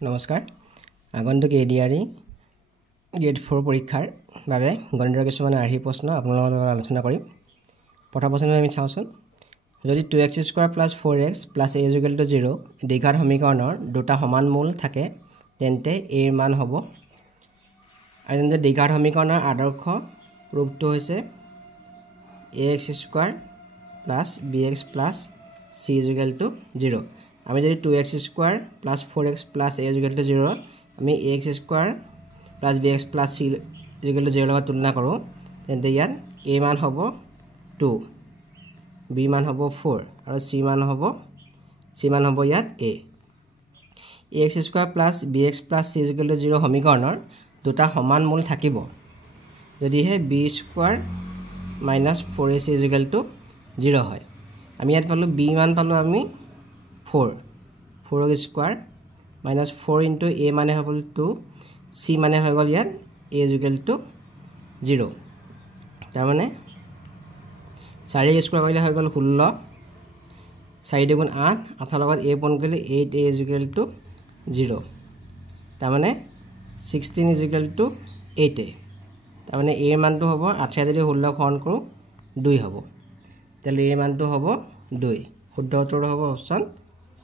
নমস্কাৰ আগন্তুক ADRE grade 4 পৰীক্ষাৰ বাবে গণিতৰ কিছুমান আৰ্হি প্ৰশ্ন আপোনালোকৰ লগত আলোচনা কৰিম প্ৰথম প্ৰশ্নটো আমি চাওঁচোন যদি 2x² + 4x + a = 0 দ্বিঘাত সমীকৰণৰ দুটা সমান মূল থাকে তেন্তে a ৰ মান হ'ব আৰু তেন্তে দ্বিঘাত সমীকৰণৰ আদৰ্শ ৰূপটো হৈছে ax² + bx + c = 0 আমি যদি 2x² + 4x + a = 0 আমি ax² + bx + c = 0 লগত তুলনা কৰোঁ তেন্তে ইয়াত a মান হ'ব 2 b মান হ'ব 4 আৰু c মান হ'ব ইয়াত a ax² + bx + c = 0 সমীকৰণৰ দুটা সমান মূল থাকিব যদিহে b² - 4ac = 0 হয় আমি ইয়াত পালো b মান পালো আমি 4 4² - 4 * a মানে হ'ল 2 c মানে হৈ গ'ল ইয়াত a = 0 তাৰ মানে 4 স্কয়াৰ কৰিলে হৈ গ'ল 16 4 * 2 = 8 8 লগত a পূৰণ কৰিলে 8a = 0 তাৰ মানে 16 = 8a তাৰ মানে a ৰ মানটো হ'ব 8 যদি 16 হৰণ কৰোঁ 2 হ'ব তেলে a ৰ মানটো হ'ব 2 শুদ্ধ উত্তৰটো হ'ব অপচন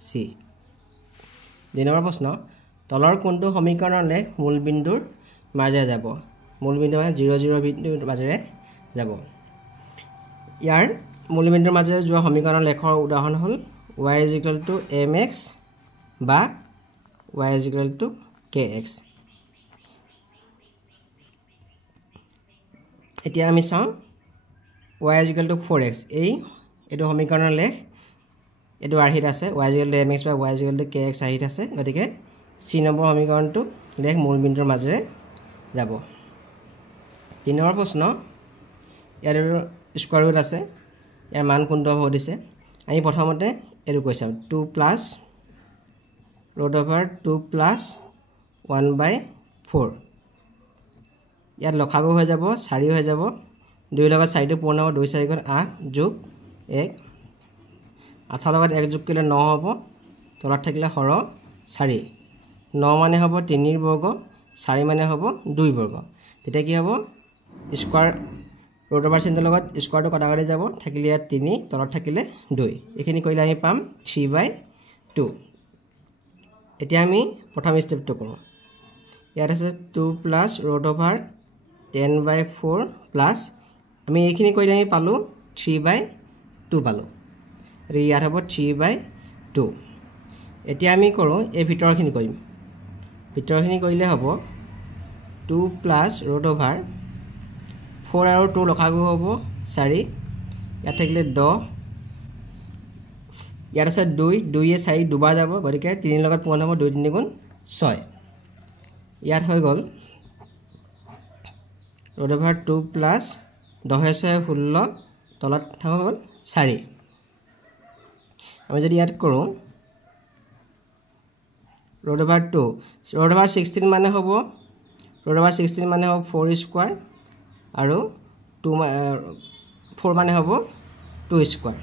C 2 নম্বৰ প্ৰশ্ন তলৰ কোনটো সমীকৰণৰ লেখ মূলবিন্দুৰ মাজেৰে যাব মূলবিন্দু মানে 0 0 বিন্দুৰ মাজেৰে যাব ইয়াৰ মূলবিন্দুৰ মাজেৰে যোৱা সমীকৰণৰ লেখৰ উদাহৰণ হ'ল y = mx বা y = kx এতিয়া আমি চাওঁ y = 4x এইটো সমীকৰণৰ লেখ এটো আৰ্হিত আছে y = mx বা y = kx আৰ্হিত আছে গতিকে c নম্বৰ সমীকৰণটো লেখ মূলবিন্দুৰ মাজেৰে যাব 3 নম্বৰ প্ৰশ্ন ইয়াৰ স্কয়াৰ ৰুট আছে ইয়াৰ মান কোনটো হ'ব দিছে আমি প্ৰথমতে এটো কৈ চাম 2 + √2 + 1/4 ইয়াত লসাগু হৈ যাব 4 হৈ যাব 2 লগত 4টো পূৰণ হ'ব 2 4 = 8 + 1 8 লগত 1 যোগ কৰিলে 9 হ'ব তলত থাকিলে হৰ 4 9 মানে হ'ব 3 ৰ বৰ্গ 4 মানে হ'ব 2 বৰ্গ তেতিয়া কি হ'ব স্কয়াৰ √ওভাৰ চিহ্নৰ লগত স্কয়াৰটো কটাকটি যাব থাকিলে ইয়াত 3 তলত থাকিলে 2 এখিনি কৰিলে আমি পাম 3/2 এতিয়া আমি প্ৰথম স্টেপটো কৰোঁ ইয়াত আছে 2 + √10/4 প্লাস আমি এইখিনি কৰিলে আমি পালো 3/2 পালো ইয়াত হ'ব 3/2 এতিয়া আমি কৰোঁ এই ভিতৰখিনি কৰিম ভিতৰখিনি কৰিলে হ'ব 2 + √4 আৰু 2 লসাগু হ'ব 4 ইয়াত থাকিলে 10 ইয়াত আছে 2 2 এ 4 দুবাৰ যাব গতিকে 3 লগত পূৰণ হ'ব 2 3 গুণ 6 ইয়াত হৈ গ'ল √2 প্লাস 10 6 16 তলত হৈ গ'ল 4 আমি যদি ইয়াত কৰোঁ √2 √16 মানে হ'ব 4 স্কয়াৰ আৰু 2 4 মানে হ'ব 2 স্কয়াৰ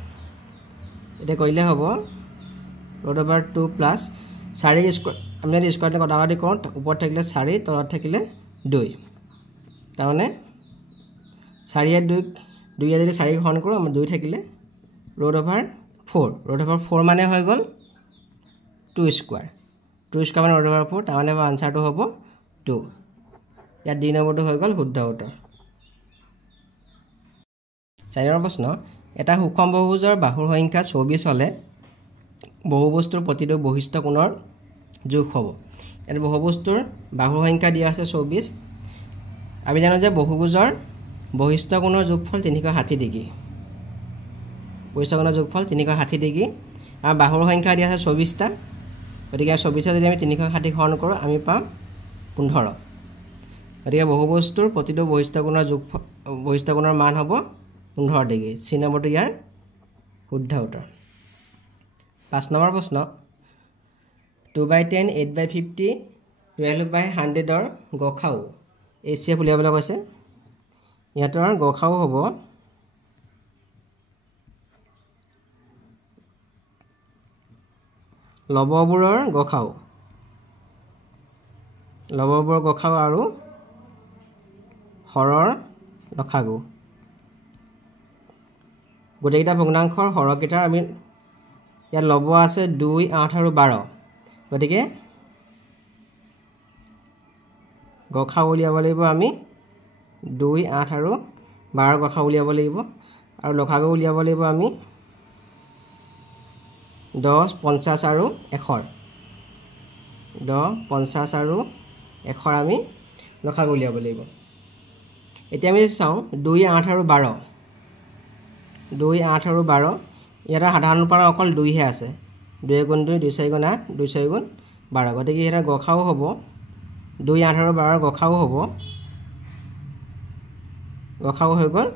এটা কৰিলে হ'ব √2 প্লাস 4 স্কয়াৰ আমি যদি স্কয়াৰটো কটাকটি কৰোঁ ওপৰত থাকিলে 4 তলত থাকিলে 2 তাৰ মানে 4 এ 2 2 এ যদি 4 হৰণ কৰোঁ আমাৰ 2 থাকিলে √4 মানে হৈ গ'ল 2 স্কয়াৰ 2 স্কয়াৰ মানে √4 তাৰ মানে আনসাৰটো হ'ব 2 ইয়াত ডি নম্বৰটো হৈ গ'ল শুদ্ধ উত্তৰ 4 নম্বৰ প্ৰশ্ন এটা সুষম বহুভুজৰ বাহুৰ সংখ্যা 24 হলে বহুবস্তুৰ প্ৰতিটো বহিস্থ কোণৰ যোগ হ'ব ইয়াত বহুবস্তুৰ বাহুৰ সংখ্যা দিয়া আছে 24 আমি জানো যে বহুভুজৰ বহিস্থ কোণৰ যোগফল 360 ডিগ্ৰী বহিস্থ কোণৰ যোগফল 360 ডিগ্ৰী আৰু বাহুৰ সংখ্যা দিয়া আছে 24টা গতিকে 24 যদি আমি 360 হৰণ কৰোঁ আমি পাম 15 গতিকে বহুবস্তুৰ প্ৰতিটো বহিস্থ কোণৰ যোগফল বহিস্থ কোণৰ মান হ'ব 15 ডিগ্ৰী সি নম্বৰটো ইয়াৰ শুদ্ধ উত্তৰ 5 নম্বৰ প্ৰশ্ন 2/10 8/50 12/100 ৰ গসাউ HCF উলিয়াবলৈ কৈছে ইয়াতৰ গসাউ হ'ব লববোৰৰ গসাউ লববৰ গখাও আৰু হৰৰ লখাগু গোটেইকেইটা ভগ্নাংশৰ হৰকেইটাৰ আমি ইয়াত লব আছে 2 8 আৰু 12 গতিকে গখা উলিয়াব লাগিব আমি 2 8 আৰু 12 গখা উলিয়াব লাগিব আৰু লখাগু উলিয়াব লাগিব আমি 10 50 আৰু 100 10 50 আৰু 100 আমি লখাগু উলিয়াব লাগিব এতিয়া আমি চাওঁ 2 8 আৰু 12 2 8 আৰু 12 ইয়াৰ সাধাৰণ পৰা অকল 2 হে আছে 2 গুণ 2 2 4 গুণ 8 2 4 গুণ 12 গতিকে ইয়াৰ গখাও হ'ব 2 8 আৰু 12 গখাও হ'ব গখাও হৈ গ'ল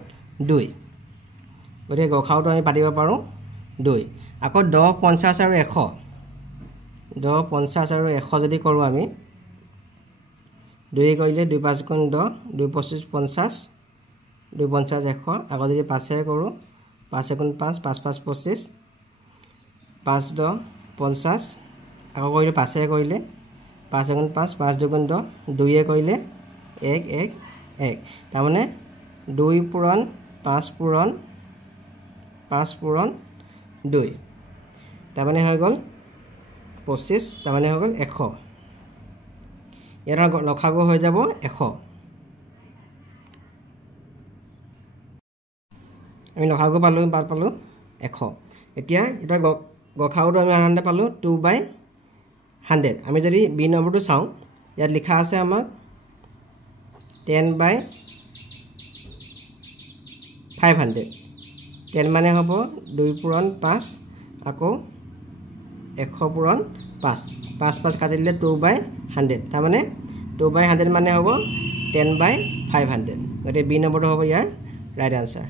2 গতিকে গখাওটো আমি পাতিব পাৰোঁ 2 আকৌ 10 50 আৰু 100 10 50 আৰু 100 যদি কৰোঁ আমি 2 কৰিলে 2 5 গুণ 10 2 25 50 2 50 100 আকৌ যদি 5 কৰোঁ 5 গুণ 5 5 5 25 5 10 50 আকৌ কৰিলে 5 কৰিলে 5 গুণ 5 5 2 গুণ 10 2 কৰিলে 1 1 1 তাৰমানে 2 পূৰণ 5 পূৰণ 5 পূৰণ 2 তাৰমানে হৈ গ'ল 25 তাৰমানে হৈ গ'ল 100 ইয়াৰ লখাগু হৈ যাব 100 আমি লখাগু পালোঁ 100 এতিয়া এটা গখাগুটো আমি সাধাৰণতে পালোঁ 2/100 আমি যদি বি নম্বৰটো চাওঁ ইয়াত লিখা আছে আমাক 10/500 10 মানে হ'ব 2 পূৰণ 5 আকৌ 100 পূৰণ 5 5 5 কাটি দিলে 2/100 তাৰমানে 2/100 মানে হ'ব 10/500 গতিকে বি নম্বৰটো হ'ব ইয়াৰ ৰাইট আনসাৰ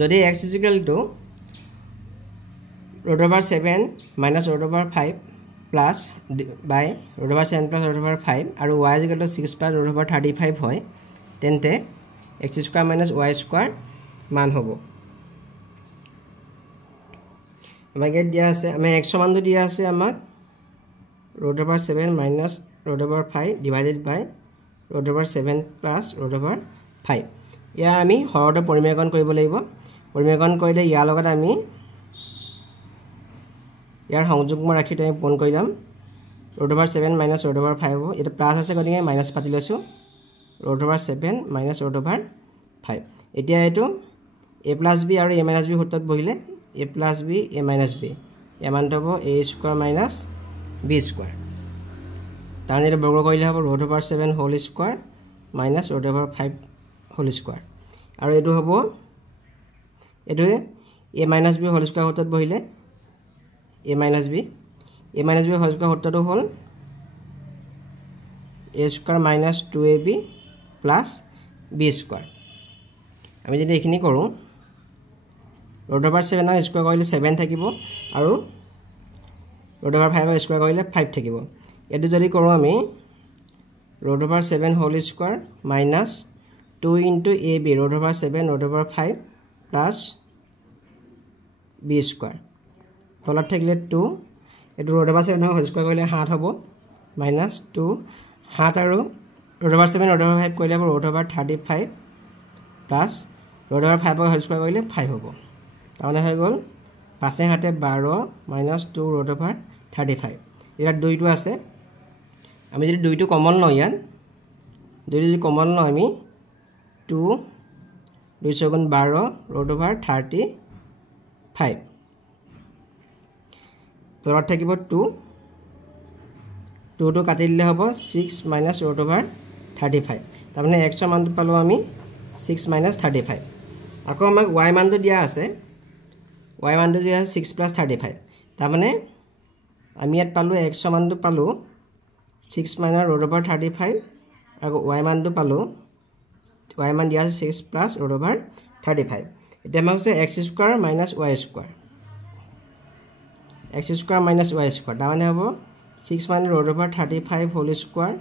যদি x = √7 - √5 প্লাছ বাই √7 + √5 আৰু y = 6 + √35 হয় তেন্তে x² - y² মান হ'ব আমাক দিয়া আছে আমি x মানটো দিয়া আছে আমাক √7 - √5 ডিভাইডেড বাই √7 + √5 ইয়াৰ আমি হৰটো পৰিমেয়কৰণ কৰিব লাগিব পৰিমেয়কৰণ কৰিলে ইয়াৰ লগত আমি ইয়াৰ সংযুগ্ম ৰাখিটো আমি পূৰণ কৰি ল'ম √7 - √5 হ'ব এটা প্লাছ আছে গতিকে মাইনাছ পাতি লৈছোঁ √7 - √5 এতিয়া এইটো a + b আৰু a - b সূত্ৰত বহিলে a + b a - b ইয়াৰ মানটো হ'ব a² - b² তাৰমানে এইটো বৰ্গ কৰিলে হ'ব √7 হোল স্কোৱাৰ - √5 হোল স্কোৱাৰ আৰু এইটো হ'ব এইটো a - b হোল স্কোৱাৰ সূত্ৰত বহিলে a - b হোল স্কোৱাৰ সূত্ৰটো হ'ল a² - 2ab + b² আমি যদি এইখিনি কৰোঁ √7 স্কোৱাৰ কৰিলে 7 থাকিব আৰু √5 স্কোৱাৰ কৰিলে 5 থাকিব এইটো যদি কৰোঁ আমি √7 হোল স্কোৱাৰ - 2 * ab √7 √5 + b² তলত থাকিলে 2 এইটো √7 হোল স্কোৱাৰ কৰিলে 7 হ'ব -2 7 আৰু √7 √5 কৰিলে হ'ব √35 প্লাছ √5 হোল স্কোৱাৰ কৰিলে 5 হ'ব তাৰমানে হৈ গ'ল 5 7 12 -2 √35 ইয়াত 2টো আছে আমি যদি 2টো কমন লওঁ ইয়াত 2 যদি কমন লওঁ আমি 2 2 4 গুণ 12 √35 তলত থাকিব 2 2টো কাটি দিলে হ'ব 6 - √35 তাৰমানে x মানটো পালোঁ আমি 6 - 35 আকৌ আমাক y মানটো দিয়া আছে y মানটো দিয়া আছে 6 + 35 তাৰমানে আমি ইয়াত পালোঁ x মানটো পালোঁ 6 - √35 আৰু y মানটো পালোঁ y মান দিয়া আছে 6 + √35 এতিয়া আমাক হৈছে x² - y² x² - y² তাৰমানে হ'ব 6 - √35 whole square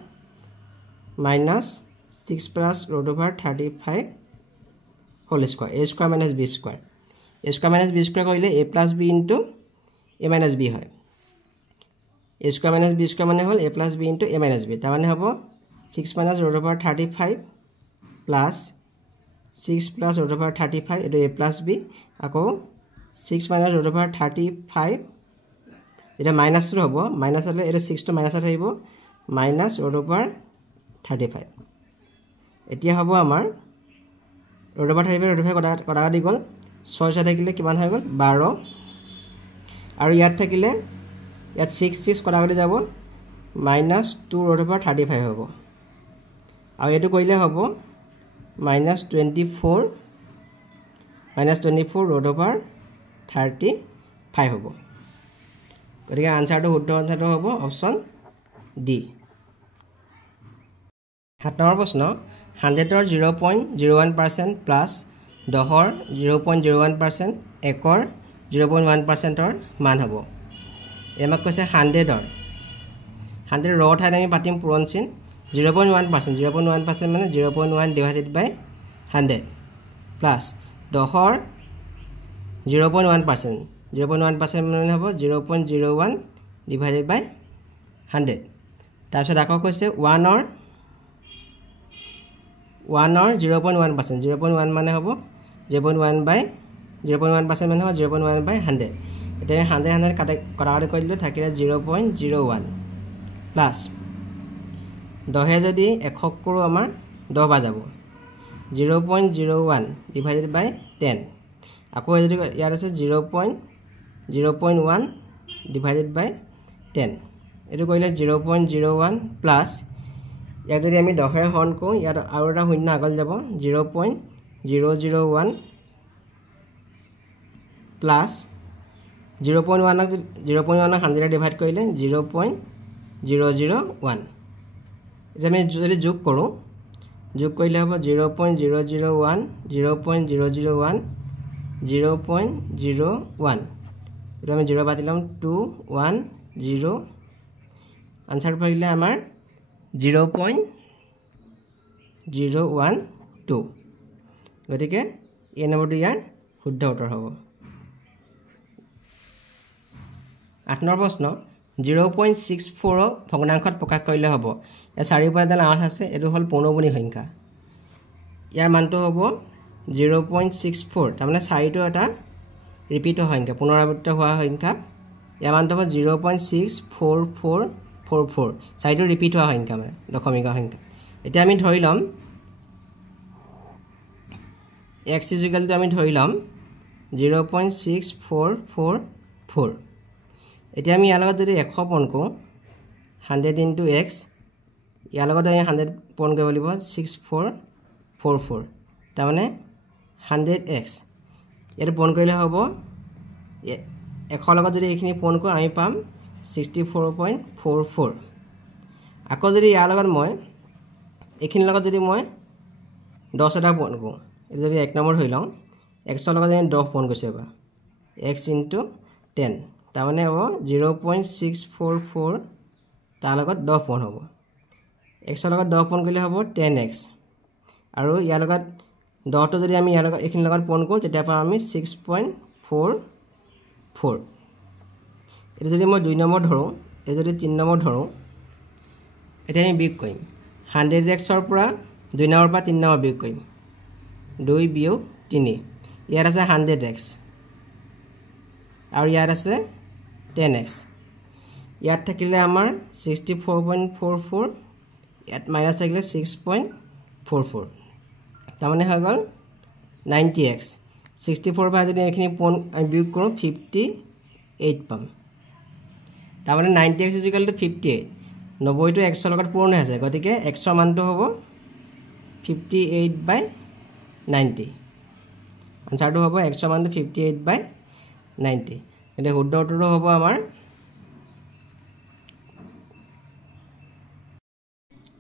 -6 + √35 whole square a² - b² a² - b² কৰিলে a + b * a - b হয় a square minus b square মানে হল a plus b into a minus b তাৰ মানে হ'ব 6 minus root over 35 plus 6 plus root over 35 এটো a plus b আকৌ 6 minus root over 35 এটা minus টো হ'ব minus হলে এটা 6 টো minus আহিব minus root over 35 এতিয়া হ'ব আমাৰ root over 35 root over কটা দি গল 6 6 থাকিলে কিমান হৈ গল 12 আৰু ইয়াত থাকিলে ইয়াত 6 6 কটা গলি যাব minus 2 root over 35 হ'ব আৰু এটো কইলে হ'ব minus 24 root over 35 হ'ব গতিকে আনসাৰটো শুদ্ধ আনসাৰটো হ'ব অপচন ডি 7 নম্বৰ প্ৰশ্ন 100 ৰ 0.01% প্লাস 10 ৰ 0.01% 1 ৰ 0.1% ৰ মান হ'ব এমাক কৈছে 100 ৰ 100 ৰ ঠাইত আমি পাতিম পূৰণচিন 0.1% মানে 0.1 divided by 100 plus 10 ৰ 0.1% 0.1% মানে হ'ব 0.01 divided by 100 তাৰপিছত আকৌ কৈছে 1 ৰ 0.1% 0.1 মানে হ'ব 0.1 by 0.1% মানে হ'ব 0.1 by 100 এতিয়া 100 কাটাকাটি কৰিলে থাকিলে 0.01 প্লাস 10 যদি 1 কৰো আমাৰ 10 বা যাব 0.01 divided by 10 আকৌ যদি ইয়াৰ আছে 0.1 divided by 10 এটো কইলে 0.01 প্লাস ইয়াত যদি আমি 10 এৰ হৰণ কৰো ইয়াত আৰু এটা শূন্য আগল যাব 0.001 প্লাস 0.1 ক 100 ডিভাইড কৰিলে 0.001 এটা আমি যদি যোগ কৰো যোগ কৰিলে হ'ব 0.001 0.001 0.01 এটা আমি 0 বাদ দিলাম 210 আনসার পাইলে আমাৰ 0.012 গতিকে এই নম্বৰটো ইয়াৰ শুদ্ধ উত্তৰ হ'ব 8 নম্বৰ প্ৰশ্ন 0.64 ক ভগ্নাংশত প্ৰকাশ কৰিলে হ'ব এ চাৰিওফালে আঠ আছে এটো হল পূৰ্ণগুণী সংখ্যা ইয়াৰ মানটো হ'ব 0.64 তাৰ মানে চাৰিটো এটা ৰিপিট সংখ্যা পুনৰাবৃত্ত হোৱা সংখ্যা ইয়াৰ মানটো হ'ব 0.64444 চাৰিটো ৰিপিট হোৱা সংখ্যা মানে দশমিক সংখ্যা এতিয়া আমি ধৰি লম x = আমি ধৰি লম 0.6444 এতিয়া আমি ইয়াৰ লগত যদি 100 পূৰণ কৰো 100 into x ইয়াৰ লগত আমি 100 পূৰণ কৰিব লাগিব 6444 তাৰ মানে 100x এটো পূৰণ কৰিলে হ'ব 100 লগত যদি এইখিনি পূৰণ কৰো আমি পাম 64.44 আকৌ যদি ইয়াৰ লগত মই এইখিনি লগত যদি মই 10 এটা পূৰণ কৰো এটো যদি 1 নম্বৰ হৈ লও x ৰ লগত আমি 10 পূৰণ কৰিছে বা x into 10 তাৰ মানে হ'ব 0.644 তাৰ লগত 10 পূৰণ হ'ব x ৰ লগত 10 পূৰণ কৰিলে হ'ব 10x আৰু ইয়াৰ লগত 10 টো যদি আমি ইয়াৰ লগত এইখিনি লগত পূৰণ কৰো তেতিয়া পাম আমি 6.44 এটা যদি মই 2 নম্বৰ ধৰো এ যদি 3 নম্বৰ ধৰো এটা আমি বিয়োগ কৰিম 100x ৰ পৰা 2 নম্বৰ পৰা 3 নম্বৰ বিয়োগ কৰিম 2 বিয়োগ 3 ইয়াৰ আছে 100x আৰু ইয়াৰ আছে 10x ইয়াত থাকিলে আমাৰ 64.44 ইয়াত মাইনাস থাকিলে 6.44 তাৰ মানে হৈ গল 90x 64 বাই যদি এখিনি আমি বিয়োগ কৰো 58 পাম তাৰ মানে 90x = 58 90 টো x ৰ লগত পূৰণ হৈ আছে গতিকে x ৰ মানটো হ'ব 58/90 আনসাৰটো হ'ব x ৰ মানটো 58/90 এটা শুদ্ধ উত্তৰটো হ'ব আমাৰ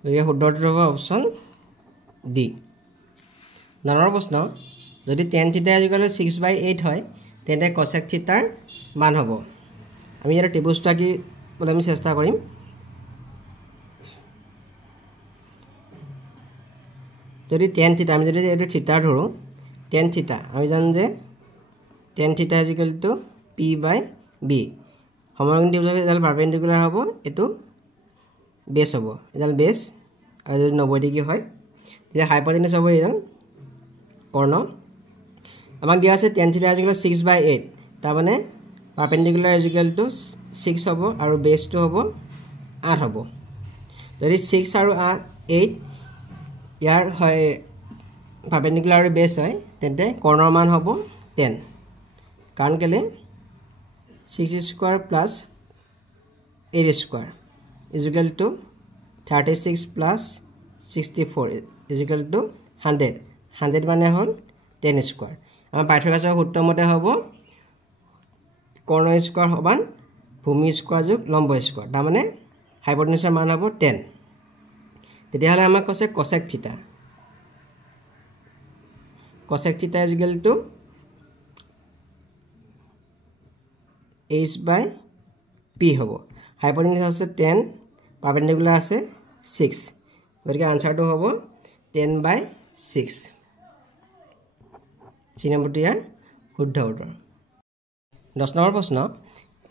এই শুদ্ধ উত্তৰটো হ'ব অপচন ডি 9 নম্বৰ প্ৰশ্ন যদি tan θ = 6/8 হয় তেন্তে cosec θ ৰ মান হ'ব আমি ইয়াৰ ত্ৰিভুজটো আকি বলে আমি চেষ্টা কৰিম যদি tan θ আমি যদি এটো θ ধৰো tan θ আমি জানো যে tan θ = p/b সমকোণী ত্ৰিভুজৰ এডাল পাৰপেণ্ডিকুলাৰ হ'ব এটো বেস হ'ব এডাল বেস আৰু যদি 90 ডিগ্ৰী হয় তেতিয়া হাইপোটেনিউজ হ'ব এডাল কৰ্ণ আমাক দিয়া আছে tan θ = 6/8 তাৰ মানে পাৰপেণ্ডিকুলাৰ = 6 হ'ব আৰু বেসটো হ'ব 8 হ'ব যদি 6 আৰু 8 ইয়াৰ হয় পাৰপেণ্ডিকুলাৰ আৰু বেস হয় তেন্তে কৰ্ণৰ মান হ'ব 10 কাৰণ কেলে 6 স্কয়াৰ প্লাস 8 স্কয়াৰ = 36 plus 64 = 100 100 মানে হল 10 স্কয়াৰ আমাৰ পাইথাগোৰাছৰ সূত্ৰ মতে হ'ব কৰ্ণ স্কয়াৰ সমান ভূমি স্কয়াৰ যোগ লম্ব স্কয়াৰ তাৰ মানে হাইপোটেনিউজৰ মান হ'ব 10 তেতিয়া হলে আমাক কৈছে cosec θ = h/p হ'ব হাইপোটেনিউজ আছে 10 পাৰপেণ্ডিকুলাৰ আছে 6 গতিকে আনসাৰটো হ'ব 10/6 3 নম্বৰটো ইয়াৰ শুদ্ধ উত্তৰ 10 নম্বৰ প্ৰশ্ন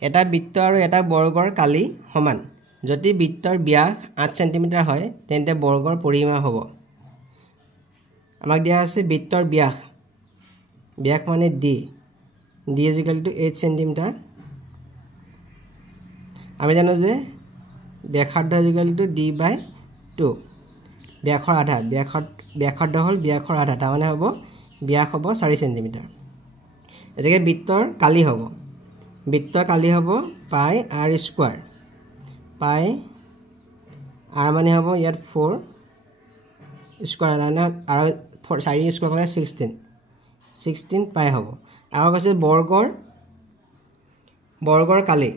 এটা বৃত্ত আৰু এটা বৰ্গৰ কালি সমান যদি বৃত্তৰ ব্যাস 8 সেন্টিমিটাৰ হয় তেন্তে বৰ্গৰ পৰিসীমা হ'ব আমাক দিয়া আছে বৃত্তৰ ব্যাস মানে d = 8 সেন্টিমিটাৰ আমি জানো যে ব্যাসাৰ্ধ = d/2 ব্যাসৰ আধা ব্যাসাৰ্ধ হল ব্যাসৰ আধা তাৰ মানে হ'ব ব্যাস হ'ব 4 সেন্টিমিটাৰ এটাকে বৃত্তৰ কালি হ'ব পাই r স্কয়াৰ পাই r মানে হ'ব ইয়াত 4 স্কয়াৰ আৰু 4 স্কয়াৰ মানে 16 পাই হ'ব আৰু কৈছে বৰ্গৰ কালি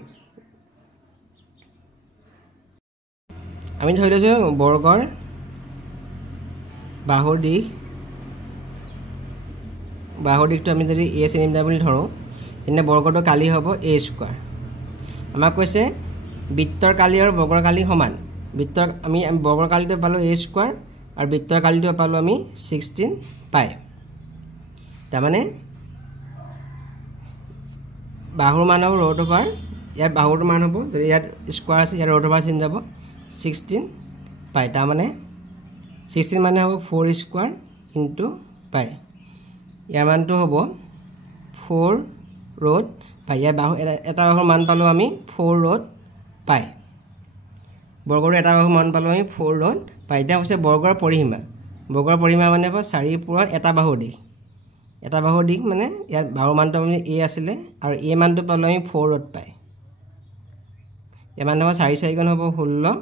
আমি ধৰি লৈছো বৰ্গৰ বাহুৰ দিশটো আমি যদি a সেন্টিমিটাৰ বুলি ধৰো তেনে বৰ্গটো কালি হ'ব a স্কয়াৰ আমাক কৈছে বৃত্তৰ কালি আৰু বৰ্গৰ কালি সমান বৃত্তৰ আমি বৰ্গৰ কালিটো পালো a স্কয়াৰ আৰু বৃত্তৰ কালিটো পালো আমি 16 পাই তাৰ মানে বাহুৰ মান হ'ব √/, ইয়াত বাহুৰ মান হ'ব যদি ইয়াত স্কয়াৰ আছে ইয়াত √/, চিন যাব 16 পাই তাৰ মানে 16 মানে হ'ব 4 স্কয়াৰ ইনটু পাই ইয়াৰ মানটো হ'ব 4 √/, ইয়াৰ বাহু এটা বাহুৰ মান পালো আমি 4 √/, বৰ্গৰ এটা বাহুৰ মান পালো আমি 4 √/, এতিয়া হৈছে বৰ্গৰ পৰিসীমা মানে হ'ব 4 পূৰণ এটা বাহুৰ দিশ মানে ইয়াত বাহুৰ মানটো আমি a আছিলে আৰু a মানটো পালো আমি 4 √/, এমান হ'ব 4 4 গুণ হ'ব 16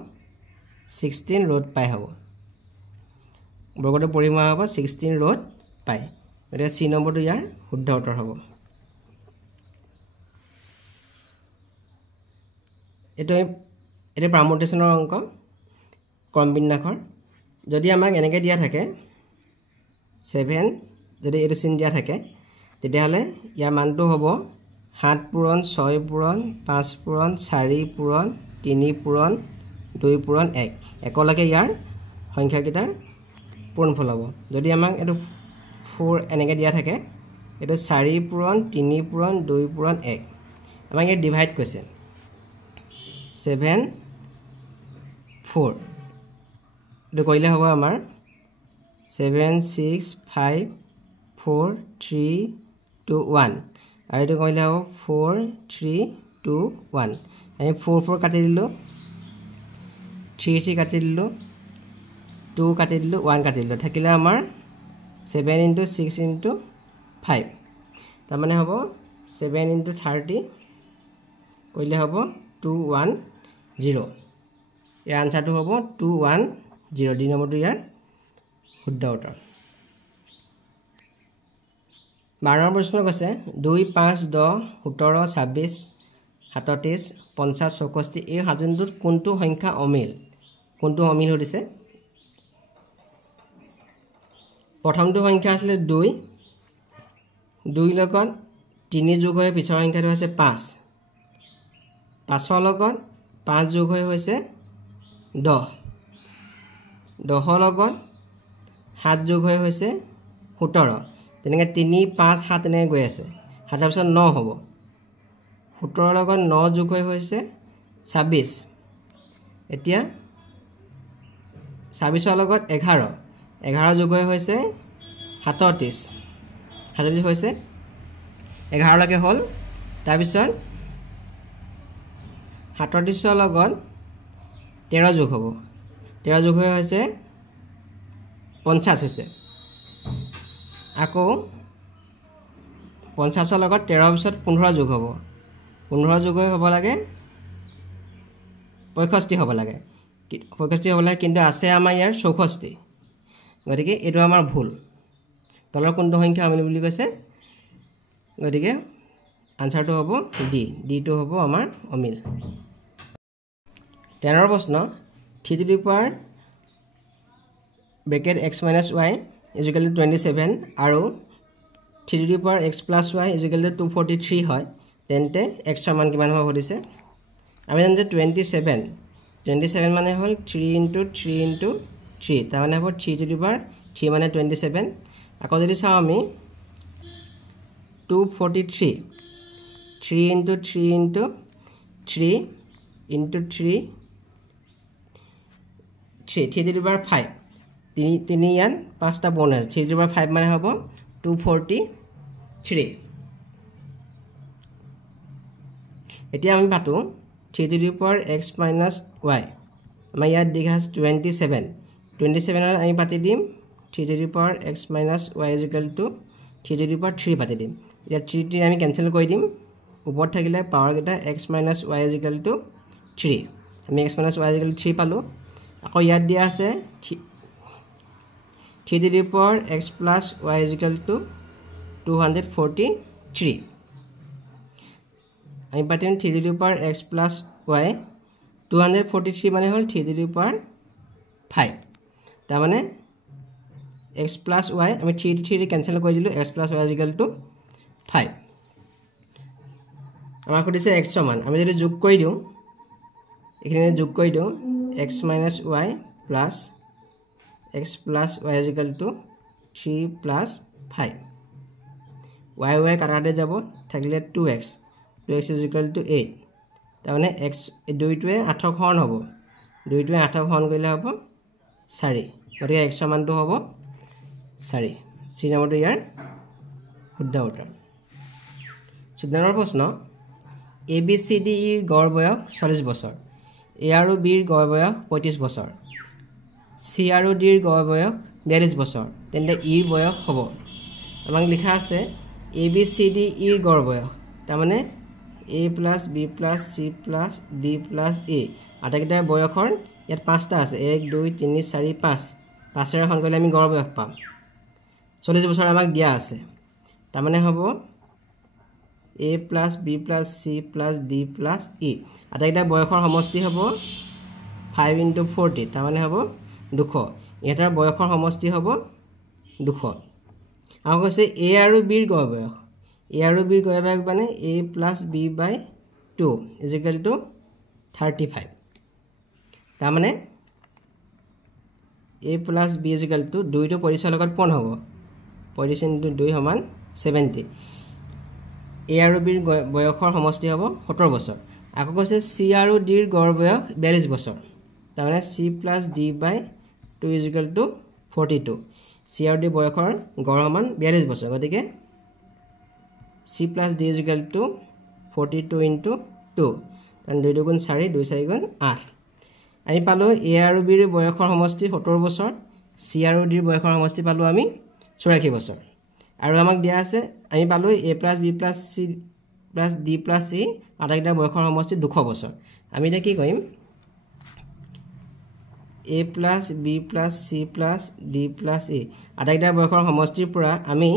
16 √/, হ'ব বৰ্গটোৰ পৰিসীমা হ'ব 16 √/, গতিকে c নম্বৰটো ইয়াৰ শুদ্ধ উত্তৰ হ'ব এটো পাৰমুটেশনৰ অংক ক্ৰম বিন্যাসৰ যদি আমাক এনেকৈ দিয়া থাকে 7 যদি এটো চিন দিয়া থাকে তেতিয়াহলে ইয়াৰ মানটো হ'ব 7 পূৰণ 6 পূৰণ 5 পূৰণ 4 পূৰণ 3 পূৰণ 2 পূৰণ 1 একলৈকে ইয়াৰ সংখ্যাকেইটাৰ পূৰণফল হ'ব যদি আমাক এটো 4 এনেকৈ দিয়া থাকে এটো 4 পূৰণ 3 পূৰণ 2 পূৰণ 1 আমাক ইয়াত ডিভাইড কৈছে 7 4 এটো কৰিলে হ'ব আমাৰ 7 6 5 4 3 2 1 আৰু এটো কৰিলে হ'ব 4 3 2 1 আমি 4 4 কাটি দিলো 3 3 কাটি দিলো 2 কাটি দিলো 1 কাটি দিলো থাকিলে আমাৰ 7 * 6 * 5 তাৰ মানে হ'ব 7 * 30 কৰিলে হ'ব 210 ইয়াৰ আনসাৰটো হ'ব 210 ডি নম্বৰটো ইয়াৰ শুদ্ধ উত্তৰ 12 নম্বৰ প্ৰশ্ন কৈছে 2 5 10 17 26 37 50 64 এই সাজনটোত কোনটো সংখ্যা অমিল হৈছে প্ৰথমটো সংখ্যা আছিল 2 লগত 3 যোগ হৈ পিছৰ সংখ্যাটো হৈছে 5 5 লগত 5 যোগ হৈ হৈছে 10 10 লগত 7 যোগ হৈ হৈছে 17 তেনেকৈ 3 5 7 এনেকৈ গৈ আছে 7 পিছত 9 হ'ব 17 লগত 9 যোগ হৈ হৈছে 26 এতিয়া 26 লগত 11 যোগ হৈ হৈছে 37 হৈছে 11 লৈকে হ'ল তাৰ পিছত 37 লগত 13 যোগ হ'ব 13 যোগ হৈ হৈছে 50 হৈছে আকৌ 50 লগত 13 পিছত 15 যোগ হ'ব 15 যোগ হৈ হ'ব লাগে 65 হ'ব লাগে 65 হ'ব লাগে কিন্তু আছে আমাৰ ইয়াৰ 64 গতিকে এটো আমাৰ ভুল তলৰ কোনটো সংখ্যা অমিল বুলি কৈছে গতিকে আনসাৰটো হ'ব ডি টো হ'ব আমাৰ অমিল 13 প্ৰশ্ন 3 to the power bracket x minus y is equal to 27 আৰু 3 to the power x plus y is equal to 243 হয় তেন্তে x সমান কিমান হ'ব দিছে আমি জানো যে 27 মানে হ'ল 3 into 3 into 3 তাৰ মানে হ'ব 3 to the power 3 মানে 27 আকৌ যদি চাও আমি 243 3 into 3 into 3 into 3 3 to the power 5 3 ইয়ান 5টা বোনাস 3 to the power 5 মানে হ'ব 243 এতিয়া আমি পাতো 3 to the power x minus y আমাৰ ইয়াত দিঘা 27 আমি পাতি দিম 3 to the power x minus y is equal to 3 to the power 3 পাতি দিম এতিয়া 3 আমি ক্যান্সেল কৰি দিম ওপৰত থাকিলে পাৱাৰ কেটা x minus y is equal to 3 আমি x minus y is equal to 3 পালো আকৌ ইয়াত দিয়া আছে 3 to the power x plus y is equal to 243 আমি পাতিম 3 to the power x plus y 243 মানে হল 3 to the power 5 তাৰ মানে x plus y আমি 3 to 3 ক্যান্সেল কৰি দিলো x plus y is equal to 5 আমাক দিছে x সমান আমি যদি যোগ কৰি দিও এখানে যোগ কৰি দিও x minus y plus x plus y is equal to 3 plus 5 y কাটাতে যাব থাকিলে 2x is equal to 8 তাৰ মানে x দুইটোৱে 8 ঘন হ'ব দুইটোৱে 8 ঘন কৰিলে হ'ব 4 গতিকে x সমানটো হ'ব 4 সি নম্বৰটো ইয়াৰ শুদ্ধ উত্তৰ 14 প্ৰশ্ন a b c d ৰ গড় বয়স 40 বছৰ a আৰু b ৰ গড় বয়স 35 বছৰ c আৰু d ৰ গড় বয়স 42 বছৰ তেন্তে e ৰ বয়স হ'ব আমাক লিখা আছে a b c d ৰ গড় বয়স তাৰ মানে a plus b plus c plus d plus a আটাইকেইটা বয়সৰ ইয়াত 5টা আছে 1 2 3 4 5 5 এৰ খন কৰিলে আমি গড় বয়স পাম 40 বছৰ আমাক দিয়া আছে তাৰ মানে হ'ব a plus b plus c plus d plus e আটাইকেইটা বয়সৰ সমষ্টি হ'ব 5 into 40 তাৰ মানে হ'ব 200 এটাৰ বয়সৰ সমষ্টি হ'ব 200 আৰু কৈছে a আৰু b ৰ গড় বয়স a আৰু b ৰ গড় বয়স মানে a plus b by 2 is equal to 35 তাৰ মানে a plus b is equal to 2 টো পৰিচয় লগত কোন হ'ব 35 into 2 সমান 70 a আৰু b ৰ বয়সৰ সমষ্টি হ'ব 70 বছৰ আকৌ কৈছে c আৰু d ৰ গড় বয়স 42 বছৰ তাৰ মানে c plus d by 2 is equal to 42 c আৰু d বয়সৰ গড় সমান 42 বছৰ গতিকে c plus d is equal to 42 into 2 কাৰণ 2 গুণ 4 2 4 গুণ 8 আমি পালো a আৰু b ৰ বয়সৰ সমষ্টি 70 বছৰ c আৰু d ৰ বয়সৰ সমষ্টি পালো আমি 84 বছৰ আৰু আমাক দিয়া আছে আমি পালো a plus b plus c plus d plus e আটাইকেইটা বয়সৰ সমষ্টি 200 বছৰ আমি এটা কি কৰিম a plus b plus c plus d plus e আটাইকেইটা বয়সৰ সমষ্টিৰ পৰা আমি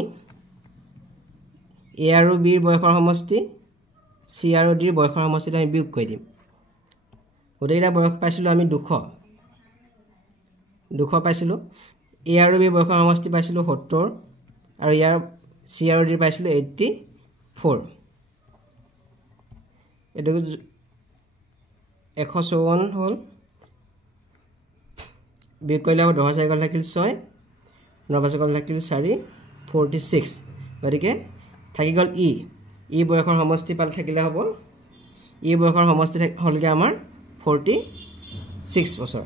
a আৰু b ৰ বয়সৰ সমষ্টি c আৰু d ৰ বয়সৰ সমষ্টিটো আমি বিয়োগ কৰি দিম গোটেইটা বয়স পাইছিলো আমি 200 পাইছিলো a আৰু b বয়সৰ সমষ্টি পাইছিলো 70 আৰু ইয়াৰ c আৰু d পাইছিলো 84 এটো 154 হল বিয়োগ কৰিলে 10 4 থাকিল 6 9 5 থাকিল 4 46 গতিকে থাকি গল ই বয়সৰ সমষ্টি পাল থাকিলে হ'ব এই বয়সৰ সমষ্টি হ'লগে আমাৰ 46 বছৰ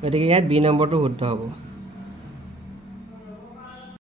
গতিকে ইয়াত বি নম্বৰটো শুদ্ধ হ'ব